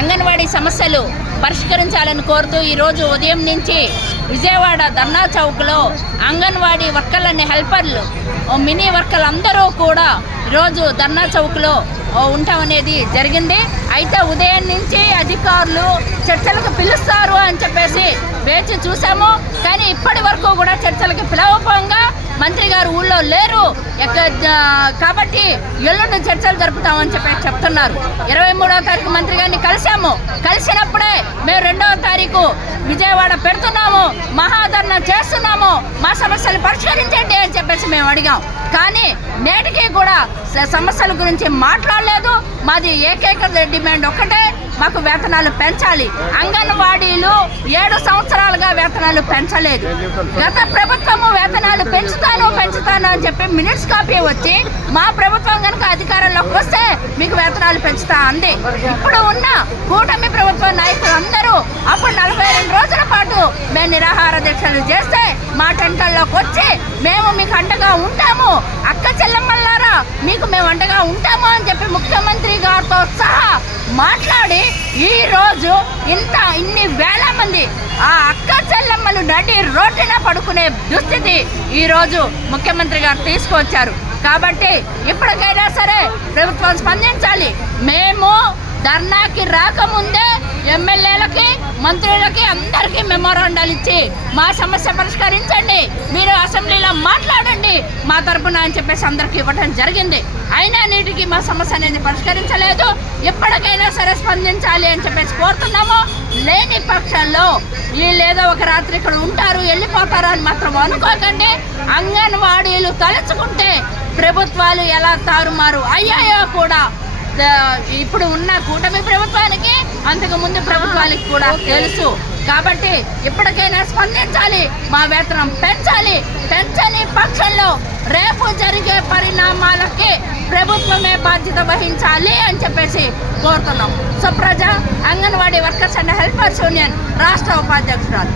అంగన్వాడీ సమస్యలు పరిష్కరించాలని కోరుతూ ఈరోజు ఉదయం నుంచి విజయవాడ ధర్నా చౌక్లో అంగన్వాడీ వర్కర్లని హెల్పర్లు మినీ వర్కర్లు అందరూ కూడా ఈరోజు ధర్నా చౌక్లో ఉంటామనేది జరిగింది. అయితే ఉదయం నుంచి అధికారులు చర్చలకు పిలుస్తారు అని చెప్పేసి వేచి చూసాము. కానీ ఇప్పటి వరకు కూడా చర్చలకు పిలవపోగా మంత్రి గారు ఊళ్ళో లేరు కాబట్టి ఎల్లుండి చర్చలు జరుపుతామని చెప్పి చెప్తున్నారు. 23వ తారీఖు మంత్రి గారిని కలిసినప్పుడే మేము 2వ తారీఖు విజయవాడ పెడుతున్నాము, మహాధర్నా చేస్తున్నాము, మా సమస్యలు పరిష్కరించండి అని చెప్పేసి మేము అడిగాం. కానీ నేటికి కూడా సమస్యల గురించి మాట్లాడలేదు. మాది ఏకైక డిమాండ్ ఒక్కటే, మాకు వేతనాలు పెంచాలి. అంగన్వాడీలు 7 సంవత్సరాలుగా వేతనాలు పెంచలేదు. గత ప్రభుత్వము వేతనాలు పెంచుతాను అని చెప్పి మినిట్స్ కాపీ వచ్చి మా ప్రభుత్వం కనుక అధికారంలోకి వస్తే మీకు వేతనాలు పెంచుతా అంది. ఇప్పుడు ఉన్న కూటమి ప్రభుత్వ నాయకులు అందరూ అప్పుడు 42 రోజుల పాటు మేము నిరాహార దీక్షలు చేస్తే మా టెంటల్లోకి వచ్చి మేము మీకు అండగా ఉంటాము, అక్క చెల్లెమ్మలారా మీకు మేము అండగా ఉంటాము అని చెప్పి ముఖ్యమంత్రి గారితో సహా మాట్లాడి ఈరోజు ఇన్ని వేల మంది ఆ అక్క చెల్లెమ్మలు నడి రోడ్డున పడుకునే దుస్థితి ఈరోజు ముఖ్యమంత్రి గారు తీసుకొచ్చారు. కాబట్టి ఇప్పటికైనా సరే ప్రభుత్వం స్పందించాలి. మేము ధర్నాకి రాకముందే ఎమ్మెల్యేలకి మంత్రులకి అందరికీ మెమోరాండాలు ఇచ్చి మా సమస్య పరిష్కరించండి, మీరు అసెంబ్లీలో మాట్లాడండి మా తరపున అని చెప్పేసి అందరికీ ఇవ్వడం జరిగింది. అయినా నీటికి మా సమస్య అనేది పరిష్కరించలేదు. ఎప్పటికైనా సరే స్పందించాలి అని చెప్పేసి కోరుతున్నాము. లేని పక్షంలో వీళ్ళేదో ఒక రాత్రి ఇక్కడ ఉంటారు వెళ్ళిపోతారు అని మాత్రం అనుకోకండి. అంగన్వాడీలు తలుచుకుంటే ప్రభుత్వాలు ఎలా తారుమారు అయ్యాయో కూడా ఇప్పుడు ఉన్న కూటమి ప్రభుత్వానికి అంతకు ముందు ప్రభుత్వానికి కూడా తెలుసు. కాబట్టి ఇప్పటికైనా స్పందించాలి, మా వేతనం పెంచాలి. పెంచని పక్షంలో రేపు జరిగే పరిణామాలకి ప్రభుత్వమే బాధ్యత వహించాలి అని చెప్పేసి కోరుతున్నాం. Supraja, anganwadi workers and helpers union రాష్ట్ర ఉపాధ్యక్షురాలు.